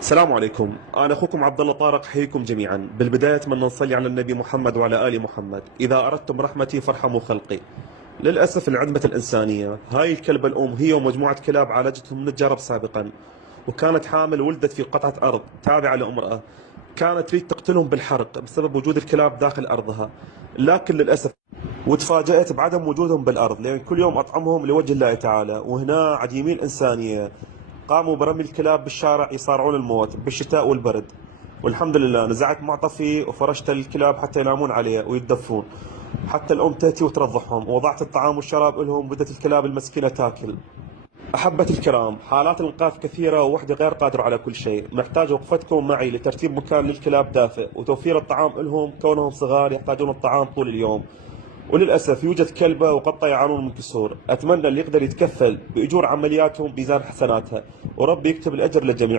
السلام عليكم، أنا أخوكم عبد الله طارق، حييكم جميعا. بالبداية أتمنى نصلي على النبي محمد وعلى آل محمد. إذا أردتم رحمتي فارحموا خلقي. للأسف العدمة الإنسانية، هاي الكلبة الأم هي ومجموعة كلاب عالجتهم من الجرب سابقا، وكانت حامل ولدت في قطعة أرض تابعة لامرأة كانت تريد تقتلهم بالحرق بسبب وجود الكلاب داخل أرضها، لكن للأسف وتفاجأت بعدم وجودهم بالأرض، لأن كل يوم أطعمهم لوجه الله تعالى، وهنا عديمي الإنسانية قاموا برمي الكلاب بالشارع يصارعون الموت بالشتاء والبرد. والحمد لله نزعت معطفي وفرشت الكلاب حتى ينامون عليه ويتدفون، حتى الأم تأتي وترضعهم، ووضعت الطعام والشراب لهم، بدأت الكلاب المسكينة تاكل. أحبة الكرام، حالات الإنقاذ كثيرة ووحدة غير قادرة على كل شيء، محتاج وقفتكم معي لترتيب مكان للكلاب دافئ وتوفير الطعام لهم، كونهم صغار يحتاجون الطعام طول اليوم. وللأسف يوجد كلبة وقطة يعانون من كسور، أتمنى اللي يقدر يتكفل بأجور عملياتهم بميزان حسناتها، وربي يكتب الأجر للجميع.